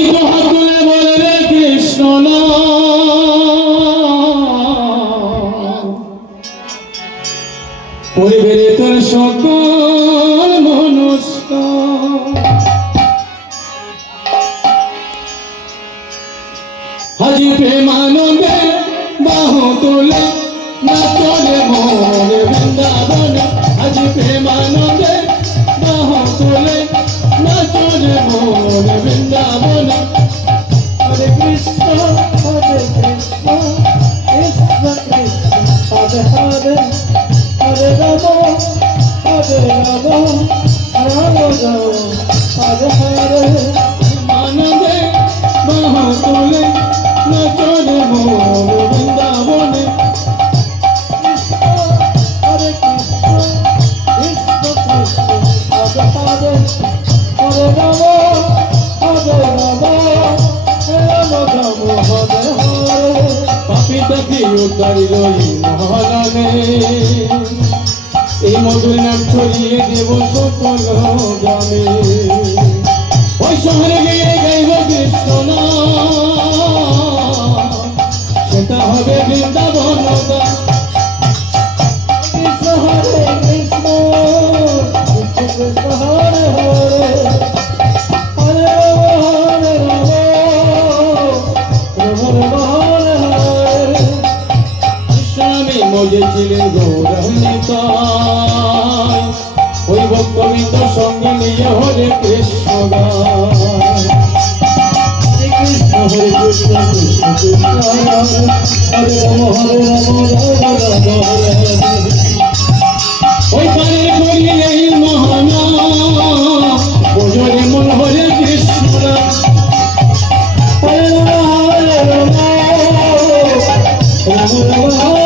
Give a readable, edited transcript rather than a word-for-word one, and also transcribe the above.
ওই তো হাত তুলে বলবে কৃষ্ণ পরিবেরে তোর সকল মনস্কার হাজি প্রেমানন্দে বাহু তোলে না চলে মোর বৃন্দাবন হাজি প্রেমানন্দে বাহু তোলে না চলে মোর বৃন্দাবন হরে কৃষ্ণ কৃষ্ণ কৃষ্ণ কৃষ্ণ হরে হরে হরে রাম রাম হরে হরে মানবে বাহু তোলে না চলে মোর বৃন্দাবনে হরে কৃষ্ণ কৃষ্ণ কৃষ্ণ হরে হরে হরে রাম রাম হরে হরে পাপি তাপি উদ্ধারিল মহাননে এই মধুর নাম ছড়িয়ে দেব সকল গ্রামে ওই শহরে গিয়ে গাইব কৃষ্ণ সেটা হবে বৃন্দাবন কৃষ্ণ হরে কৃষ্ণ কৃষ্ণ কৃষ্ণ হরে হরে হরে হরে রাম হরে হরে কৃষ্ণামে মজেছিলেন গৌরহনিতায় ওই ভক্তবৃন্দ সঙ্গে নিয়ে হরে কৃষ্ণ গায় কৃষ্ণ হরে কৃষ্ণ কৃষ্ণ কৃষ্ণ হরে রাম হরে ওই পারে করিলে এই মহানাম বোঝরে মন হরে কৃষ্ণ হরে রাম হরে রাম রাম রাম